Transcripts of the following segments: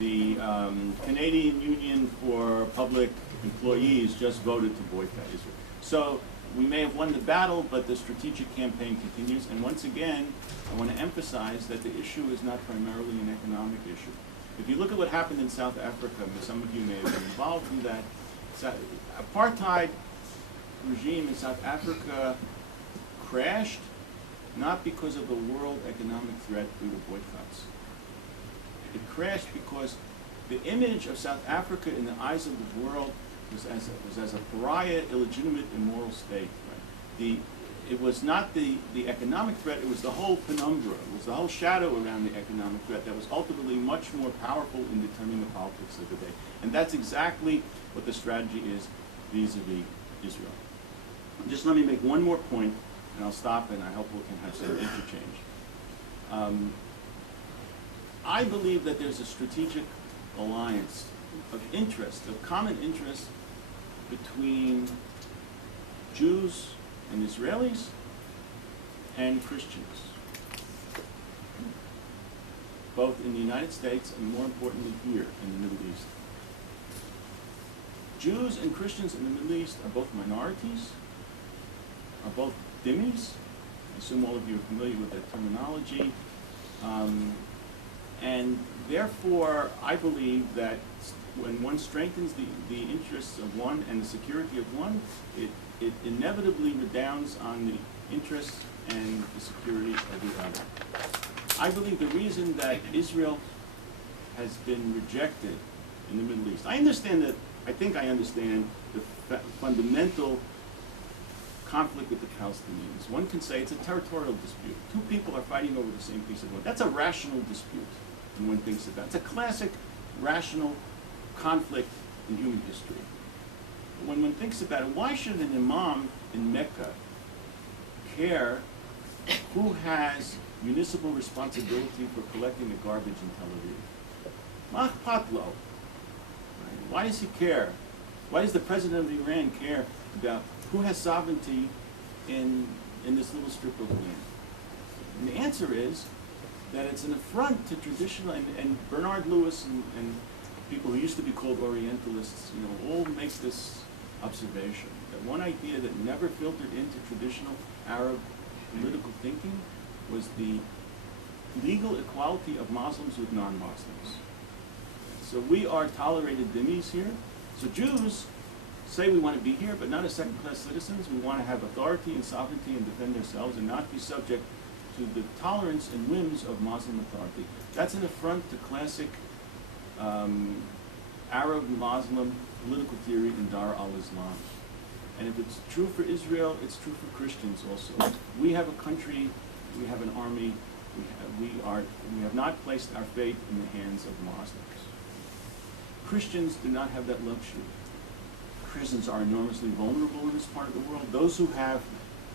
The Canadian Union for Public Employees just voted to boycott Israel. So we may have won the battle, but the strategic campaign continues. And once again, I want to emphasize that the issue is not primarily an economic issue. If you look at what happened in South Africa, some of you may have been involved in that, apartheid regime in South Africa crashed not because of the world economic threat due to boycotts. It crashed because the image of South Africa in the eyes of the world was as a pariah, illegitimate, immoral state. Right? It was not the economic threat, it was the whole penumbra, it was the whole shadow around the economic threat that was ultimately much more powerful in determining the politics of the day. And that's exactly what the strategy is vis-a-vis Israel. Just let me make one more point, and I'll stop, and I hope we can have some interchange. I believe that there's a strategic alliance of interest, of common interest between Jews and Israelis and Christians, both in the United States and more importantly here in the Middle East. Jews and Christians in the Middle East are both minorities, are both dhimmis. I assume all of you are familiar with that terminology. And therefore, I believe that when one strengthens the interests of one and the security of one, it inevitably redounds on the interests and the security of the other. I believe the reason that Israel has been rejected in the Middle East, I think I understand the fundamental conflict with the Palestinians. One can say it's a territorial dispute. Two people are fighting over the same piece of land. That's a rational dispute when one thinks about it. It's a classic rational conflict in human history. But when one thinks about it, why should an imam in Mecca care who has municipal responsibility for collecting the garbage in Tel Aviv? Mach patlo. Why does he care? Why does the president of Iran care about who has sovereignty in this little strip of land? And the answer is that it's an affront to traditional, and Bernard Lewis and people who used to be called Orientalists, all make this observation, that one idea that never filtered into traditional Arab political thinking was the legal equality of Muslims with non-Muslims. So we are tolerated dhimmis here. So Jews say we want to be here, but not as second-class citizens. We want to have authority and sovereignty and defend ourselves and not be subject to the tolerance and whims of Muslim authority. That's an affront to classic Arab-Muslim political theory in Dar al-Islam. And if it's true for Israel, it's true for Christians also. We have a country, we have an army, we have not placed our faith in the hands of Muslims. Christians do not have that luxury. Christians are enormously vulnerable in this part of the world. Those who have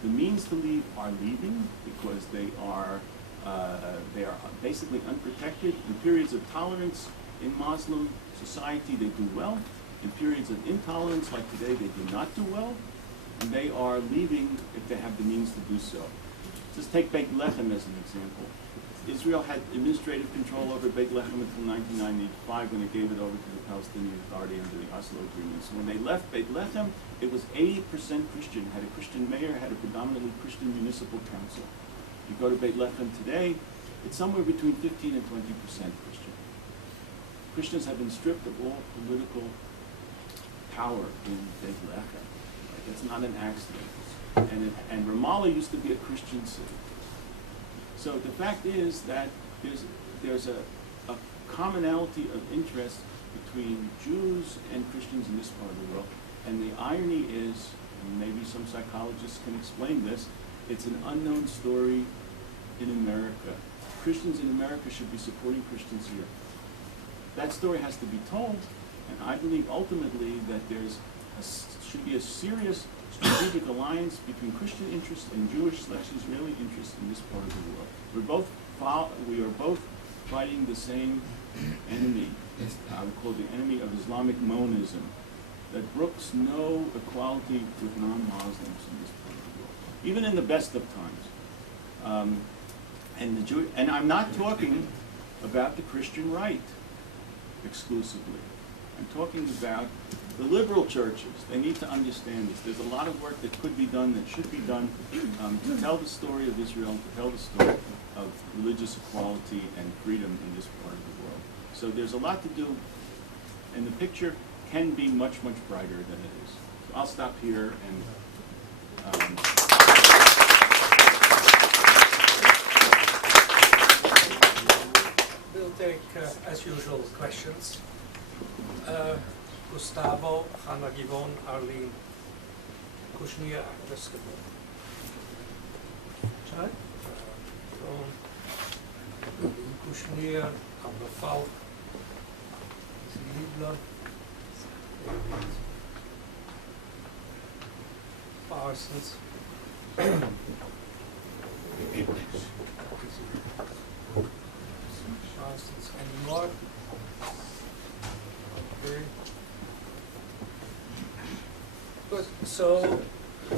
the means to leave are leaving because they are basically unprotected. In periods of tolerance in Muslim society, they do well. In periods of intolerance, like today, they do not do well. And they are leaving if they have the means to do so. Just take Beit Lechem as an example. Israel had administrative control over Beit Lechem until 1995 when it gave it over to the Palestinian Authority under the Oslo agreements. When they left Beit Lechem, it was 80% Christian, had a Christian mayor, had a predominantly Christian municipal council. You go to Beit Lechem today, it's somewhere between 15 and 20% Christian. Christians have been stripped of all political power in Beit Lechem. Right? That's not an accident. And Ramallah used to be a Christian city. So the fact is that there's a commonality of interest between Jews and Christians in this part of the world. And the irony is, and maybe some psychologists can explain this, it's an unknown story in America. Christians in America should be supporting Christians here. That story has to be told, and I believe ultimately that should be a serious strategic alliance between Christian interests and Jewish/Israeli interests in this part of the world. We are both fighting the same enemy. I would call it the enemy of Islamic monism, that brooks no equality with non-Muslims in this part of the world, even in the best of times. And I'm not talking about the Christian right. exclusively. I'm talking about the liberal churches. They need to understand this. There's a lot of work that could be done, that should be done, to tell the story of Israel, to tell the story of religious equality and freedom in this part of the world. So there's a lot to do, and the picture can be much, much brighter than it is. So I'll stop here and we'll take, as usual, questions. Gustavo, Hannah Givon, Arlene Kushnia, Westerbork. Arlene Kushnia, Amber Falk, Liebler, Parsons. Parsons, any more? Okay. Good. So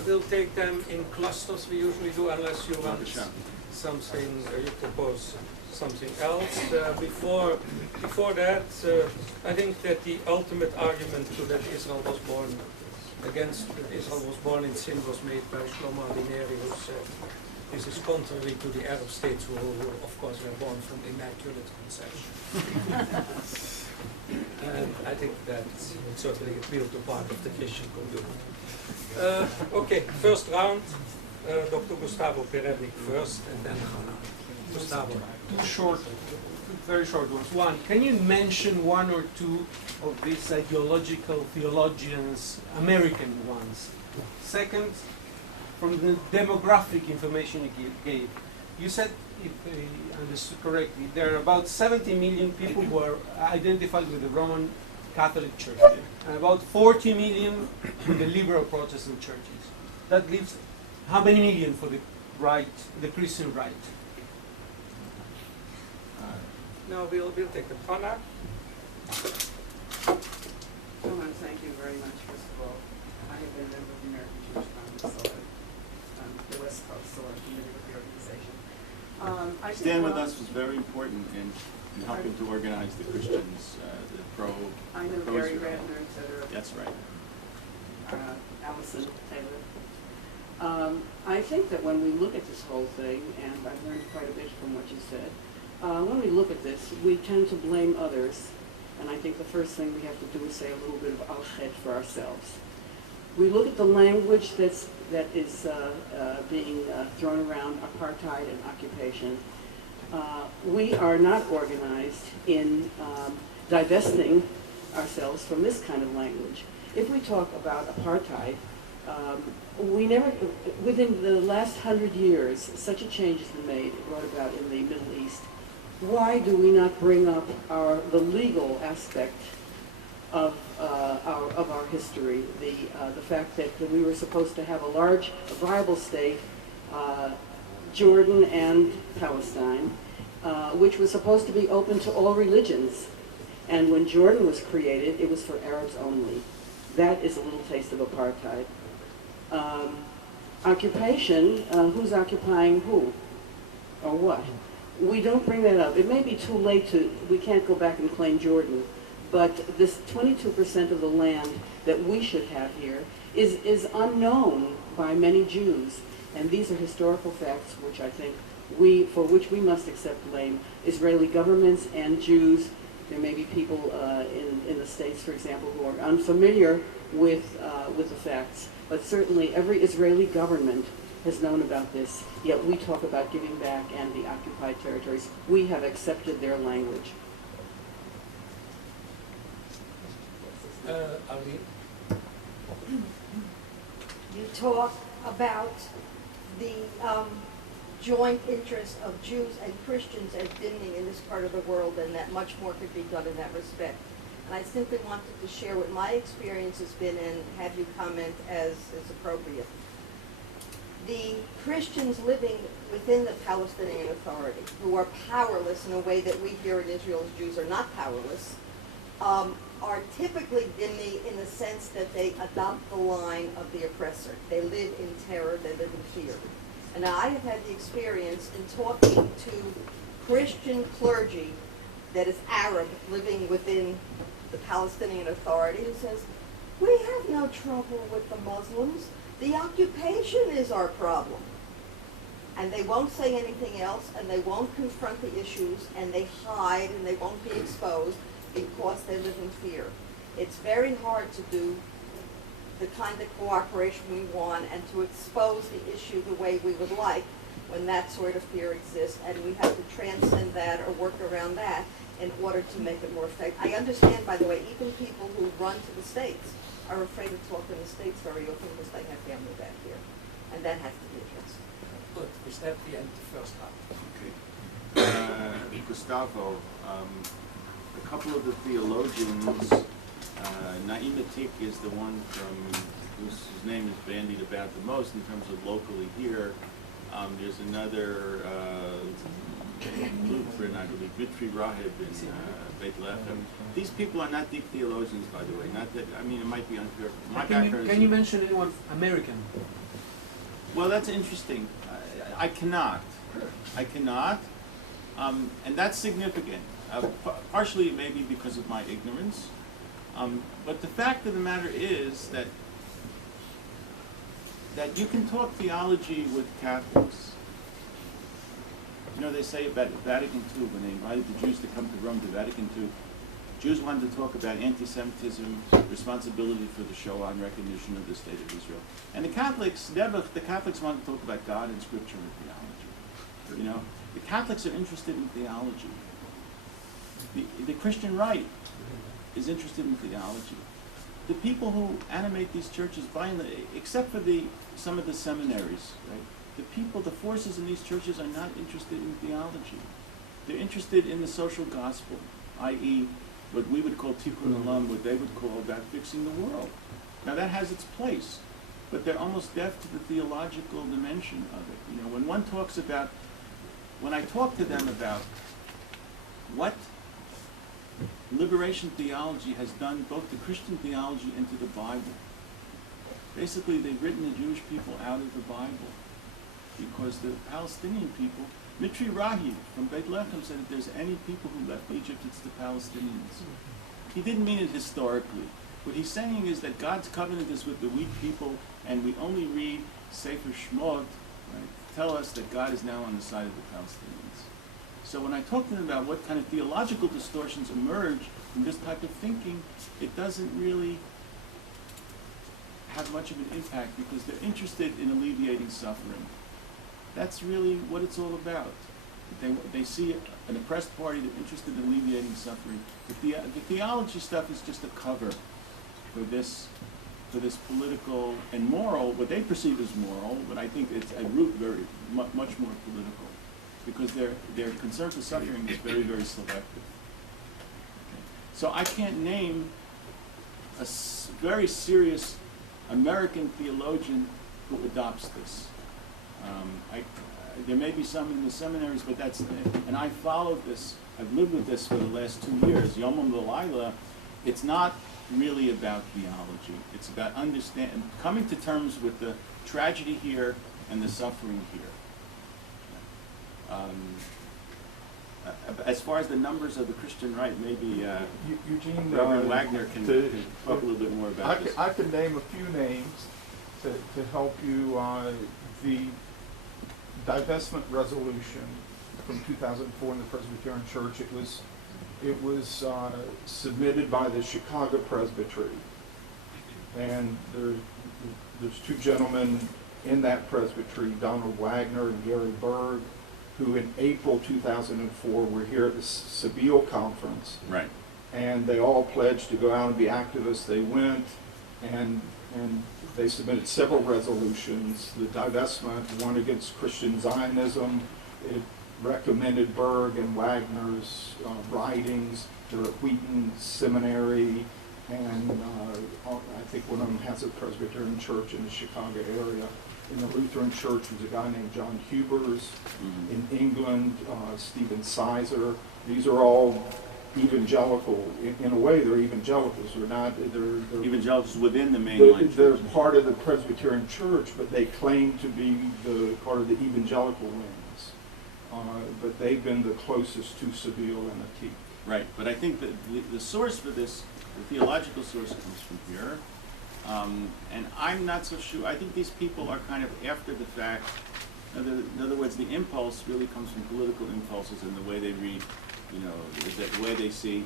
we'll take them in clusters. We usually do, unless you want something, you propose something else. Before that, I think that the ultimate argument to that Israel was born in sin was made by Shlomo Avineri, who said this is contrary to the Arab states, who of course were born from immaculate conception. And I think that certainly appealed to part of the Christian community. Okay, first round, Dr. Gustavo Perevic first, and then Hannah. Gustavo. Two short, very short ones. One, can you mention one or two of these ideological theologians, American ones? Second, from the demographic information you gave, you said, if I understood correctly, there are about 70 million people who are identified with the Roman Catholic Church, and about 40 million with the liberal Protestant churches. That leaves how many million for the right, the Christian right? No, we'll take the Hannah. I want to thank you very much, first of all. I have been a member of the American Jewish Congress, so the West Coast, so I'm familiar with the organization. Stand with us was very important in helping to organize the Christians, the pro. I know Gary Radner, et cetera. That's right. Allison Taylor. I think that when we look at this whole thing, and I've learned quite a bit from what you said, when we look at this, we tend to blame others, and I think the first thing we have to do is say a little bit of al-chet for ourselves. We look at the language that is being thrown around, apartheid and occupation. We are not organized in divesting ourselves from this kind of language. If we talk about apartheid, we never, within the last 100 years, such a change has been made, brought about in the Middle East. Why do we not bring up the legal aspect of our history? The fact that we were supposed to have a large, viable state, Jordan and Palestine, which was supposed to be open to all religions. And when Jordan was created, it was for Arabs only. That is a little taste of apartheid. Occupation, who's occupying who or what? We don't bring that up. It may be too late we can't go back and claim Jordan, but this 22% of the land that we should have here is unknown by many Jews. And these are historical facts which I think for which we must accept blame. Israeli governments and Jews. There may be people in the States, for example, who are unfamiliar with the facts. But certainly every Israeli government has known about this, yet we talk about giving back and the occupied territories. We have accepted their language. Arlene? You talk about the joint interest of Jews and Christians as being in this part of the world, and that much more could be done in that respect. And I simply wanted to share what my experience has been and have you comment as is appropriate. The Christians living within the Palestinian Authority, who are powerless in a way that we here in Israel as Jews are not powerless, are typically in the sense that they adopt the line of the oppressor. They live in terror, they live in fear. And I have had the experience in talking to Christian clergy that is Arab living within the Palestinian Authority who says, we have no trouble with the Muslims. The occupation is our problem. And they won't say anything else, and they won't confront the issues, and they hide, and they won't be exposed because they live in fear. It's very hard to do the kind of cooperation we want and to expose the issue the way we would like when that sort of fear exists, and we have to transcend that or work around that in order to make it more effective. I understand, by the way, even people who run to the States are afraid to talk in the States very often because they have family back here, and that has to be addressed. Good. Is that the end of the first half? Okay. Gustavo, a couple of the theologians, Naim Atik is the one whose name is bandied about the most in terms of locally here. There's another Lutheran, I believe, Vitri Rahib in Beit Lechem. These people are not deep theologians, by the way. Not that, I mean, it might be unfair. Can you mention anyone American? Well, that's interesting. I cannot. And that's significant. Partially maybe because of my ignorance. But the fact of the matter is that you can talk theology with Catholics. You know, they say about Vatican II, when they invited the Jews to come to Rome to Vatican II, Jews wanted to talk about anti-Semitism, responsibility for the Shoah, and recognition of the state of Israel. And the Catholics wanted to talk about God and Scripture and theology. You know, the Catholics are interested in theology. The Christian right is interested in theology. The people who animate these churches, except for some of the seminaries, right? The forces in these churches are not interested in theology. They're interested in the social gospel, i.e., what we would call tikkun olam, what they would call about fixing the world. Now that has its place, but they're almost deaf to the theological dimension of it. You know, when I talk to them about what liberation theology has done both to Christian theology and to the Bible, basically they've written the Jewish people out of the Bible because the Palestinian people, Mitri Rahib from Beit Lechem said if there's any people who left Egypt, it's the Palestinians. He didn't mean it historically. What he's saying is that God's covenant is with the weak people, and we only read Sefer Shemot, right, tell us that God is now on the side of the Palestinians. So when I talk to them about what kind of theological distortions emerge from this type of thinking, it doesn't really have much of an impact because they're interested in alleviating suffering. That's really what it's all about. They see an oppressed party, they're interested in alleviating suffering. The theology stuff is just a cover for this political and moral, what they perceive as moral, but I think it's at root much more political, because their concern for suffering is very, very selective. Okay. So I can't name a very serious American theologian who adopts this. There may be some in the seminaries, but and I followed this, I've lived with this for the last 2 years, Yom V'Layla. It's not really about theology. It's about coming to terms with the tragedy here and the suffering here. As far as the numbers of the Christian right, maybe Eugene, Reverend Wagner can talk a little bit more about this. I can name a few names to help you. The divestment resolution from 2004 in the Presbyterian Church, it was submitted by the Chicago Presbytery, and there's two gentlemen in that presbytery, Donald Wagner and Gary Berg, who in April 2004 were here at the Sabile conference. Right. And they all pledged to go out and be activists. They went, and they submitted several resolutions. The divestment, one against Christian Zionism. It recommended Berg and Wagner's writings. They're at Wheaton Seminary, and I think one of them has a Presbyterian church in the Chicago area. In the Lutheran church, there's a guy named John Hubers. In England, Stephen Sizer. These are all evangelical. In a way, they're evangelicals. They're evangelicals within the mainline. They're part of the Presbyterian church, but they claim to be part of the evangelical wings. But they've been the closest to Sabile and Atik. Right, but I think that the source for this, the theological source, comes from here. And I'm not so sure. I think these people are kind of after the fact. In other words, the impulse really comes from political impulses and the way they read, the way they see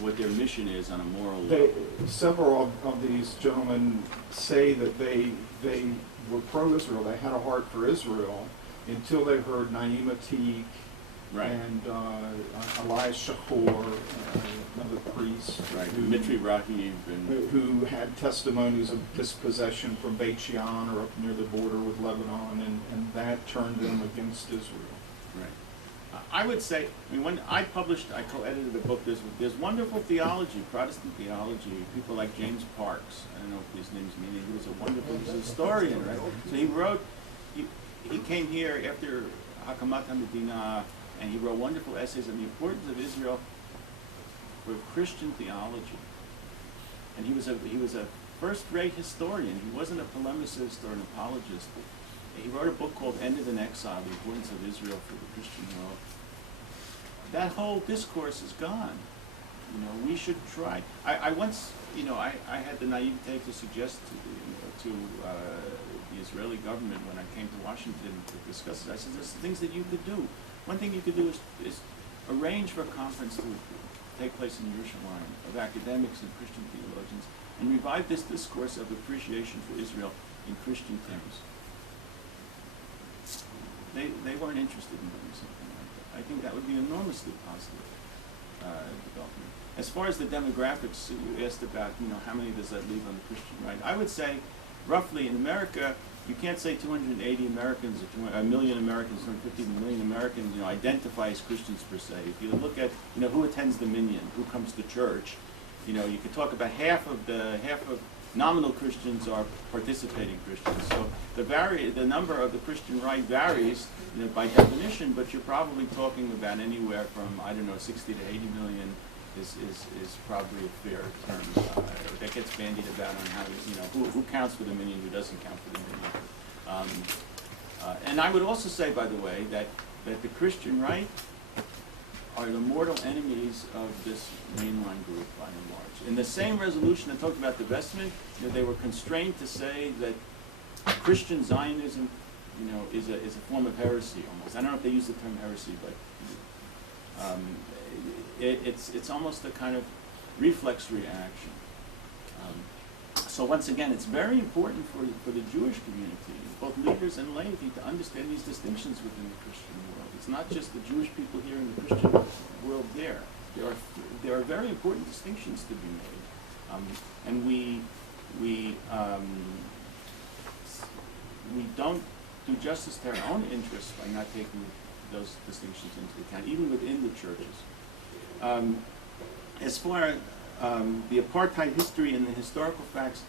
what their mission is on a moral level. Several of these gentlemen say that they were pro-Israel. They had a heart for Israel until they heard Naima Teague Right. and Elias Shachor, another priest, Right. Mitri Rahiv and who had testimonies of dispossession from Beit Shean or up near the border with Lebanon, and that turned them against Israel. right. I would say, when I co-edited a book. There's wonderful theology, Protestant theology. People like James Parks. I don't know if these names mean anything. He was a historian, right? So he wrote. He came here after Hakamat HaMedina, and he wrote wonderful essays on the importance of Israel for Christian theology. And he was a first-rate historian. He wasn't a polemicist or an apologist. He wrote a book called Ended in Exile, The Importance of Israel for the Christian World. That whole discourse is gone. We should try. I once, I had the naivete to suggest to the Israeli government when I came to Washington to discuss it. I said, there's things that you could do. One thing you could do is arrange for a conference to take place in Yerushalayim of academics and Christian theologians and revive this discourse of appreciation for Israel in Christian terms. They weren't interested in doing something like that. I think that would be enormously positive development. As far as the demographics, you asked about, how many does that leave on the Christian right? I would say, roughly in America, you can't say 280 Americans or a million Americans, 250 million Americans, identify as Christians per se. If you look at, who attends the minyan, who comes to church, you could talk about half of nominal Christians are participating Christians. So the number of the Christian right varies, by definition, but you're probably talking about anywhere from 60 to 80 million is probably a fair term. That gets bandied about on how who counts for the minyan, who doesn't count for the minyan. And I would also say, by the way, that the Christian right are the mortal enemies of this mainline group, by and large. In the same resolution that talked about divestment, they were constrained to say that Christian Zionism, is a form of heresy almost. I don't know if they use the term heresy, but it's almost a kind of reflex reaction. So once again, it's very important for the Jewish community, both leaders and laity, to understand these distinctions within the Christian world. It's not just the Jewish people here in the Christian world there. There are very important distinctions to be made. And we don't do justice to our own interests by not taking those distinctions into account, even within the churches. As far as the apartheid history and the historical facts,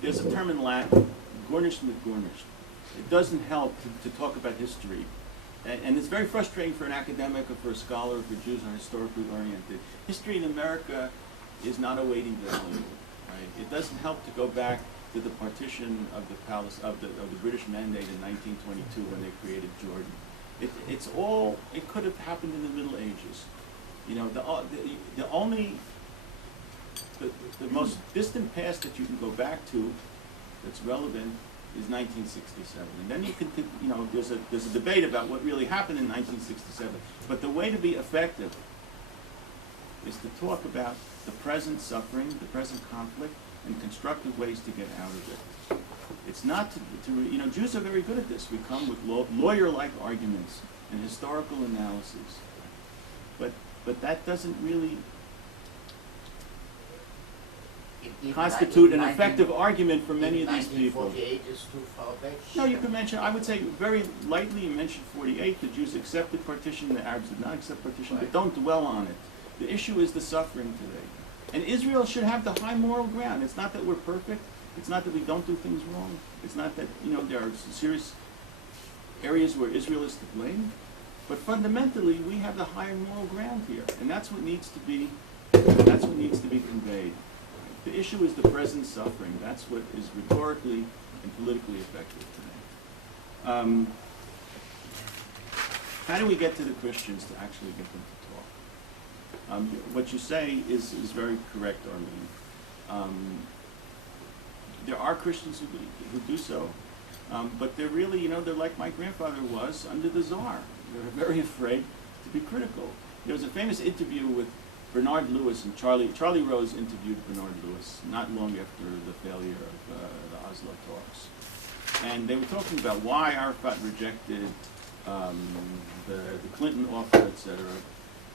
there's a term in Latin, gornish mit gornish. It doesn't help to talk about history. And it's very frustrating for an academic or for a scholar or for Jews who are historically oriented. History in America is not a weighting value. Right? It doesn't help to go back to the partition of the British Mandate in 1922 when they created Jordan. It could have happened in the Middle Ages. The most distant past that you can go back to that's relevant is 1967, and then you can, there's a debate about what really happened in 1967. But the way to be effective is to talk about the present suffering, the present conflict, and constructive ways to get out of it. It's not Jews are very good at this. We come with lawyer-like arguments and historical analyses, but that doesn't really constitute an effective argument for many of these people. 1948 is too far back. No, you can mention, I would say very lightly, you mentioned 48, the Jews accepted partition, the Arabs did not accept partition, but don't dwell on it. The issue is the suffering today. And Israel should have the high moral ground. It's not that we're perfect. It's not that we don't do things wrong. It's not that, there are serious areas where Israel is to blame. But fundamentally, we have the higher moral ground here. And that's what needs to be conveyed. The issue is the present suffering. That's what is rhetorically and politically effective today. How do we get to the Christians to actually get them to talk? What you say is very correct, Arlene. There are Christians who do so, but they're really, they're like my grandfather was under the Tsar. They're very afraid to be critical. There was a famous interview with Bernard Lewis, and Charlie Rose interviewed Bernard Lewis not long after the failure of the Oslo talks. And they were talking about why Arafat rejected the Clinton offer, etc.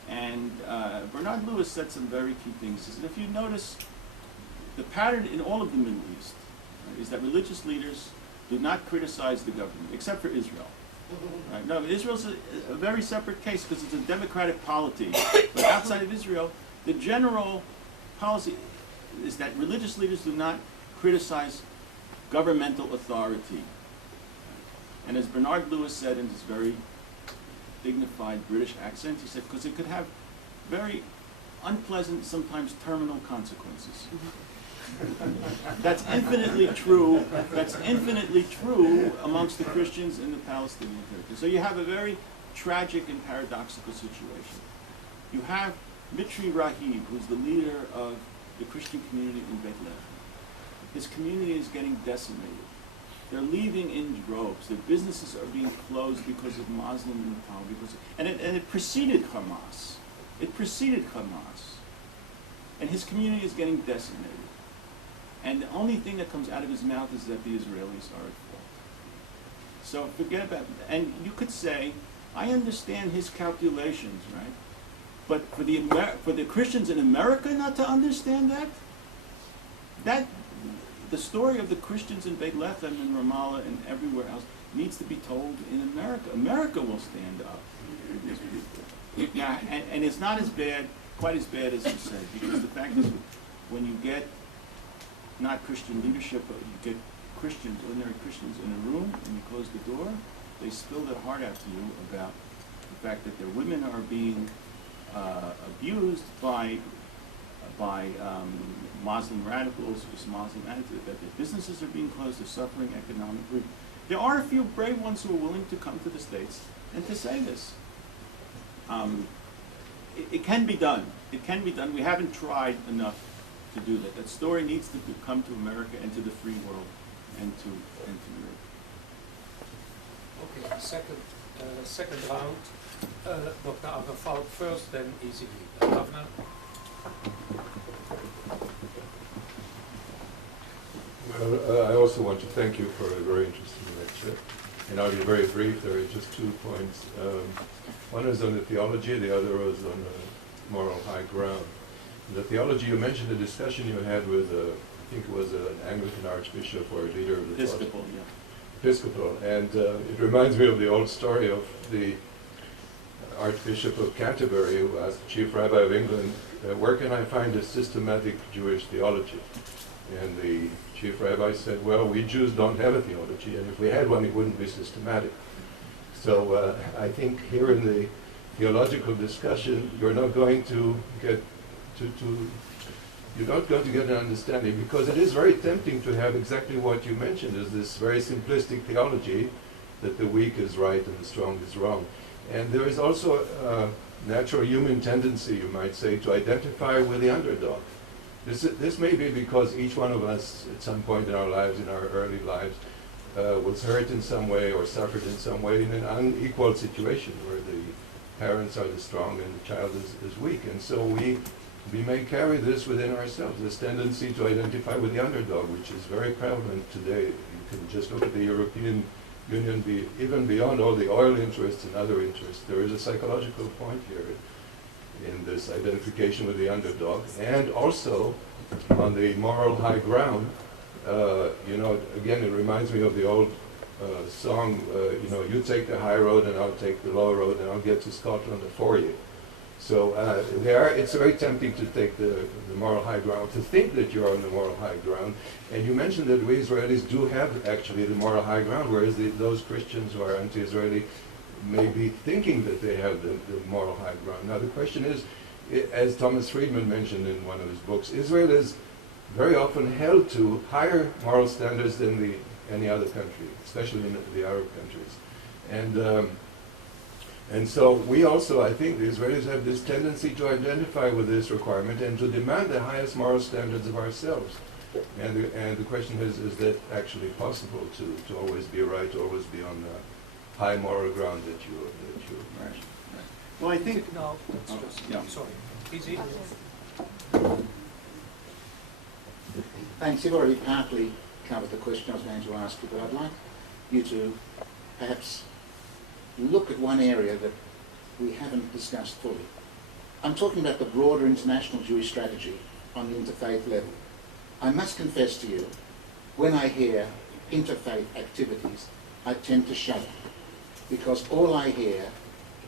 And Bernard Lewis said some very key things. He said, if you notice, the pattern in all of the Middle East is that religious leaders do not criticize the government, except for Israel. Right? No, Israel's a very separate case because it's a democratic polity. But outside of Israel, the general policy is that religious leaders do not criticize governmental authority. And as Bernard Lewis said in his very dignified British accent, he said, because it could have very unpleasant, sometimes terminal consequences. That's infinitely true. That's infinitely true amongst the Christians in the Palestinian territory. So you have a very tragic and paradoxical situation. You have Mitri Rahib, who's the leader of the Christian community in Bethlehem. His community is getting decimated. They're leaving in droves. Their businesses are being closed because of Muslim intolerance. And it preceded Hamas. It preceded Hamas. And his community is getting decimated. And the only thing that comes out of his mouth is that the Israelis are at fault. So forget about it. And you could say, I understand his calculations, right? But for the Christians in America not to understand that the story of the Christians in Bethlehem and Ramallah and everywhere else needs to be told in America. America will stand up for these people. Yeah, and it's not as bad, quite as bad as you say, because the fact is, when you get not Christian leadership, but you get Christians, ordinary Christians in a room, and you close the door, they spill their heart out to you about the fact that their women are being abused by Muslim radicals, or Muslim attitude, that their businesses are being closed, they're suffering economically. There are a few brave ones who are willing to come to the States and to say this. It can be done. It can be done. We haven't tried enough to do that. That story needs to come to America and to the free world and to Europe. Okay, second round. Dr. Aberfalk first, then easily. Governor. Well, I also want to thank you for a very interesting lecture. And I'll be very brief. There are just 2 points. One is on the theology, the other is on the moral high ground. The theology, you mentioned a discussion you had with, I think it was an Anglican archbishop or a leader of the Episcopal, yeah. Episcopal. And it reminds me of the old story of the Archbishop of Canterbury, who asked the Chief Rabbi of England, where can I find a systematic Jewish theology? And the Chief Rabbi said, well, we Jews don't have a theology, and if we had one, it wouldn't be systematic. So I think here in the theological discussion, you're not going to get you're not going to get an understanding, because it is very tempting to have exactly what you mentioned, is this very simplistic theology that the weak is right and the strong is wrong. And there is also a natural human tendency, you might say, to identify with the underdog. This may be because each one of us, at some point in our lives, in our early lives, was hurt in some way or suffered in some way in an unequal situation where the parents are the strong and the child is weak. And so we may carry this within ourselves, this tendency to identify with the underdog, which is very prevalent today. You can just look at the European Union, even beyond all the oil interests and other interests. There is a psychological point here in this identification with the underdog. And also, on the moral high ground, again, it reminds me of the old song, you take the high road and I'll take the low road and I'll get to Scotland before you. So it's very tempting to take the moral high ground, to think that you're on the moral high ground. And you mentioned that we Israelis do have actually the moral high ground, whereas those Christians who are anti-Israeli may be thinking that they have the moral high ground. Now the question is, as Thomas Friedman mentioned in one of his books, Israel is very often held to higher moral standards than any other country, especially in the Arab countries. And And so we also, I think, the Israelis have this tendency to identify with this requirement and to demand the highest moral standards of ourselves. And the question is that actually possible to always be right, to always be on the high moral ground that you Right. Well, I think. No, it's Oh, just, yeah. sorry. Easy. Thanks. You've already partly covered the question I was going to ask you, but I'd like you to perhaps look at one area that we haven't discussed fully. I'm talking about the broader international Jewish strategy on the interfaith level. I must confess to you, when I hear interfaith activities, I tend to shudder, because all I hear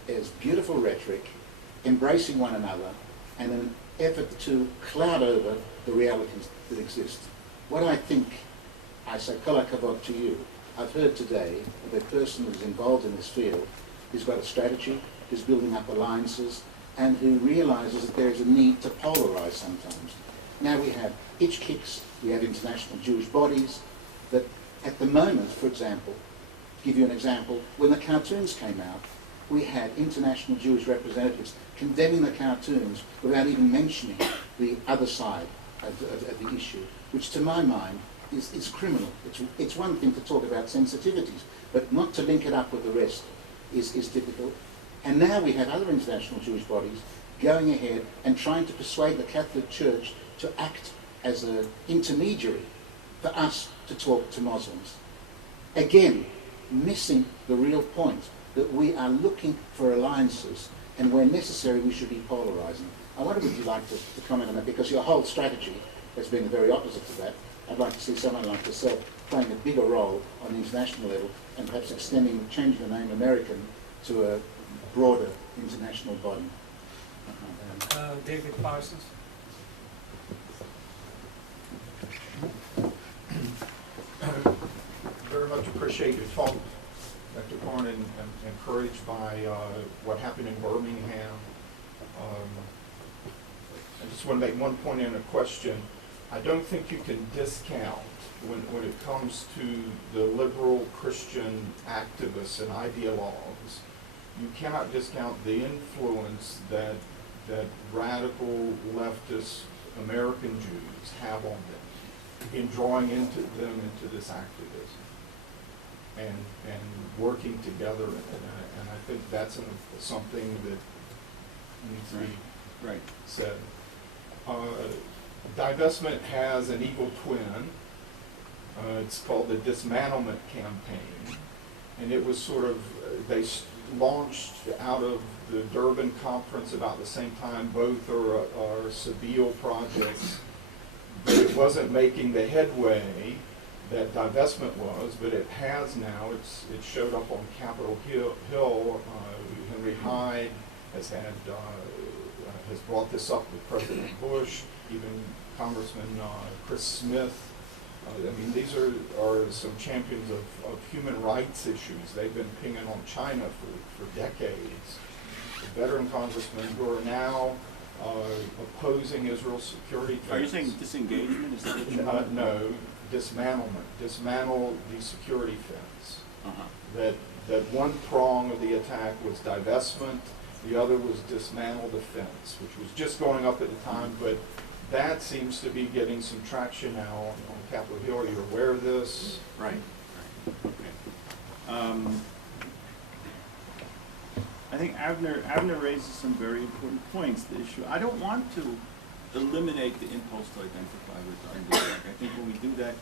is beautiful rhetoric, embracing one another, and an effort to cloud over the realities that exist. What I think, I say kol hakavod to you, I've heard today of a person who's involved in this field, who's got a strategy, who's building up alliances, and who realizes that there is a need to polarize sometimes. Now we have itch kicks, we have international Jewish bodies, that at the moment, for example, give you an example, when the cartoons came out, we had international Jewish representatives condemning the cartoons without even mentioning the other side of the issue, which to my mind is criminal. It's one thing to talk about sensitivities, but not to link it up with the rest is difficult. And now we have other international Jewish bodies going ahead and trying to persuade the Catholic Church to act as an intermediary for us to talk to Muslims. Again, missing the real point that we are looking for alliances, and where necessary we should be polarizing. I wonder would you like to comment on that, because your whole strategy has been the very opposite to that. I'd like to see someone like yourself playing a bigger role on the international level and perhaps changing the name American to a broader international body. David Parsons. Very much appreciate your talk, Dr. Korn, and encouraged by what happened in Birmingham. I just want to make one point and a question. I don't think you can discount, when it comes to the liberal Christian activists and ideologues, you cannot discount the influence that radical leftist American Jews have on them in drawing them into this activism and working together. And I think that's something that needs to be said. Divestment has an evil twin. It's called the dismantlement campaign, and it was sort of, they launched out of the Durban conference about the same time. Both are Seville projects, but it wasn't making the headway that divestment was, but it has now. It showed up on Capitol Hill. Henry Hyde has brought this up with President Bush, even Congressman Chris Smith. I mean, these are some champions of human rights issues. They've been pinging on China for decades. Veteran congressmen who are now opposing Israel's security threats. Are you saying disengagement? Is that what you mean? No, dismantlement. Dismantle the security fence. That one prong of the attack was divestment, the other was dismantle the fence, which was just going up at the time, but that seems to be getting some traction now on Capitol Hill. Are you aware of this? Right. Okay. I think Avner raises some very important points. The issue, I don't want to eliminate the impulse to identify with Armenian. I think when we do that,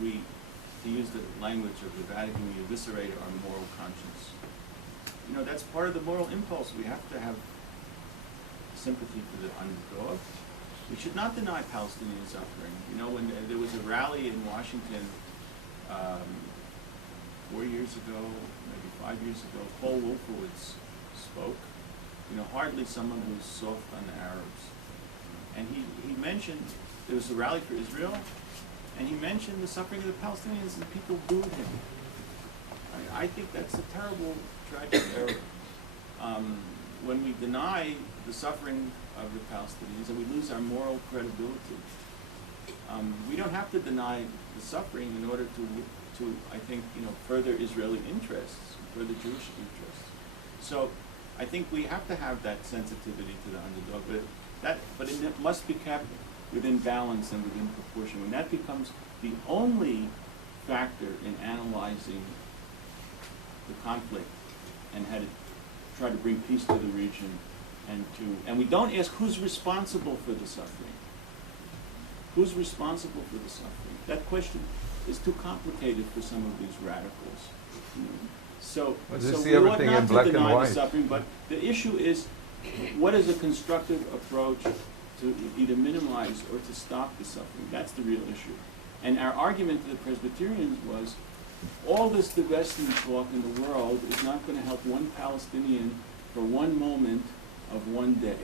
to use the language of the Vatican, we eviscerate our moral conscience. You know, that's part of the moral impulse. We have to have sympathy for the underdog. We should not deny Palestinian suffering. You know, when there was a rally in Washington 4 years ago, maybe 5 years ago, Paul Wolfowitz spoke. You know, hardly someone who's soft on the Arabs. And he mentioned, there was a rally for Israel, and he mentioned the suffering of the Palestinians, and people booed him. I think that's a terrible, tragic error. When we deny the suffering of the Palestinians and we lose our moral credibility, we don't have to deny the suffering in order to I think, you know, further Israeli interests, further Jewish interests. So I think we have to have that sensitivity to the underdog, but it must be kept within balance and within proportion. When that becomes the only factor in analyzing the conflict and how to try to bring peace to the region, and we don't ask who's responsible for the suffering. Who's responsible for the suffering? That question is too complicated for some of these radicals. So we ought not to deny the suffering, but the issue is, what is a constructive approach to either minimize or to stop the suffering? That's the real issue. And our argument to the Presbyterians was, all this divestment talk in the world is not going to help one Palestinian for one moment of one day.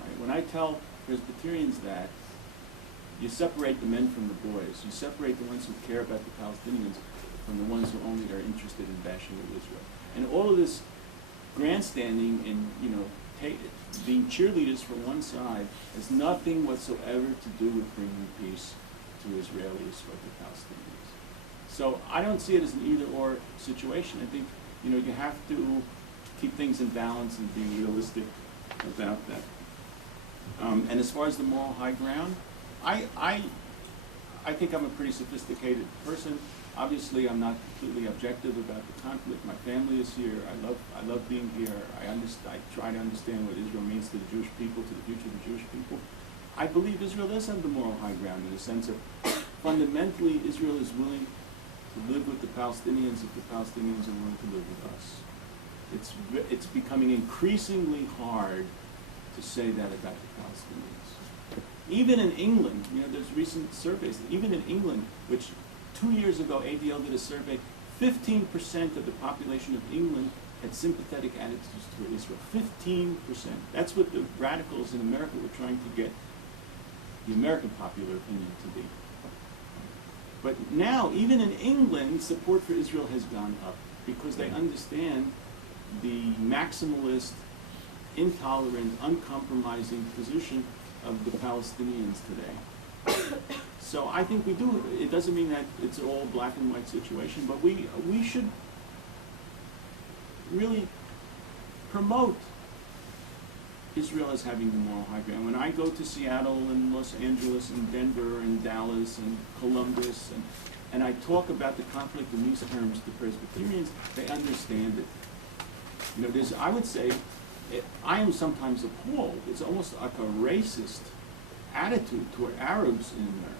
Right? When I tell Presbyterians that, you separate the men from the boys. You separate the ones who care about the Palestinians from the ones who only are interested in bashing of Israel. And all of this grandstanding and, being cheerleaders for one side has nothing whatsoever to do with bringing peace to Israelis or to Palestinians. So I don't see it as an either-or situation. I think, you have to keep things in balance and be realistic about that. And as far as the moral high ground, I think I'm a pretty sophisticated person. Obviously, I'm not completely objective about the conflict. My family is here. I love being here. I try to understand what Israel means to the Jewish people, to the future of the Jewish people. I believe Israel is on the moral high ground in the sense of fundamentally Israel is willing to live with the Palestinians if the Palestinians are willing to live with us. It's becoming increasingly hard to say that about the Palestinians. Even in England, there's recent surveys, even in England, which 2 years ago ADL did a survey, 15% of the population of England had sympathetic attitudes toward Israel. 15%. That's what the radicals in America were trying to get the American popular opinion to be. But now, even in England, support for Israel has gone up because they understand the maximalist, intolerant, uncompromising position of the Palestinians today. So I think we do, it doesn't mean that it's an all black and white situation, but we should really promote Israel as having the moral high ground. When I go to Seattle and Los Angeles and Denver and Dallas and Columbus and I talk about the conflict in these terms to Presbyterians, they understand it. I would say, I am sometimes appalled. It's almost like a racist attitude toward Arabs in America.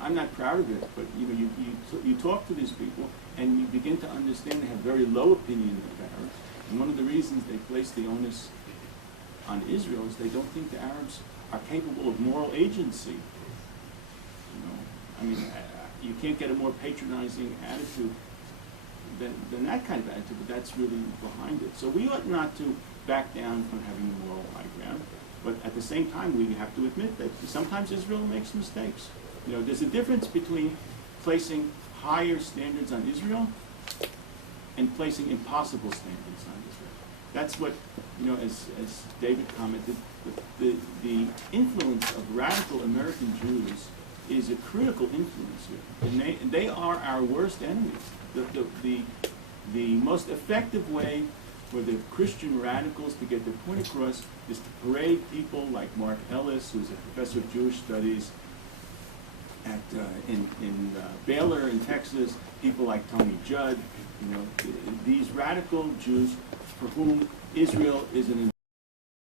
I'm not proud of it, but you talk to these people and you begin to understand they have very low opinion of Arabs. And one of the reasons they place the onus on Israel is they don't think the Arabs are capable of moral agency. You can't get a more patronizing attitude than that kind of attitude, but that's really behind it. So we ought not to back down from having the moral high ground, but at the same time we have to admit that sometimes Israel makes mistakes. There's a difference between placing higher standards on Israel and placing impossible standards on Israel. That's what, as David commented, the influence of radical American Jews is a critical influence here. And they are our worst enemies. The most effective way for the Christian radicals to get their point across is to parade people like Mark Ellis, who's a professor of Jewish studies in Baylor in Texas, people like Tony Judd, these radical Jews for whom Israel is an